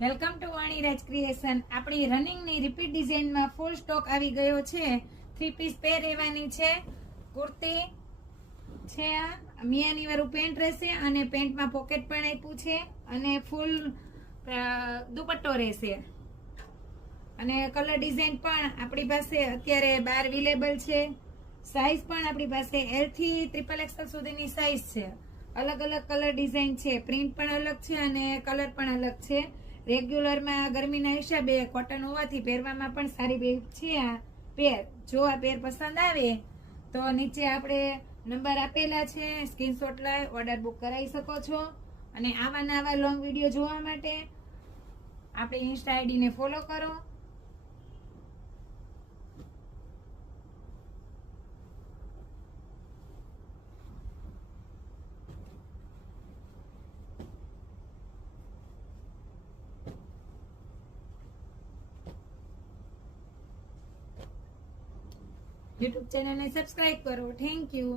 Welcome to વાણીરાજ creation. આપણી રનિંગની repeat ડિઝાઇનમાં ફૂલ stock આવી ગયો છે. 3 પીસ પેર રહેવાની છે. કુર્તી છે, આ મિયાની વાળું પેન્ટ રહેશે અને પેન્ટમાં પોકેટ પણ આપ્યું છે અને ફૂલ દુપટ્ટો રહેશે. અને કલર ડિઝાઇન પણ આપણી પાસે અત્યારે 12 અવેલેબલ છે. સાઈઝ પણ આપણી પાસે L થી XXL સુધીની સાઈઝ છે. અલગ અલગ કલર ડિઝાઇન છે. પ્રિન્ટ પણ અલગ છે અને કલર પણ અલગ છે. રેગ્યુલરમાં ગરમીના હિસાબે કોટન હોવાથી પહેરવામાં પણ સારી છે. આ પેર જો આ પેર પસંદ આવે તો નીચે આપણે નંબર આપેલા છે, સ્ક્રીનશોટ લઈ ઓર્ડર બુક કરાવી શકો છો. અને આવા નવા લોંગ વિડીયો જોવા માટે આપણી ઇન્સ્ટા આઈડીને ફોલો કરો. યુટ્યુબ ચેનલને સબસ્ક્રાઇબ કરો. Thank you.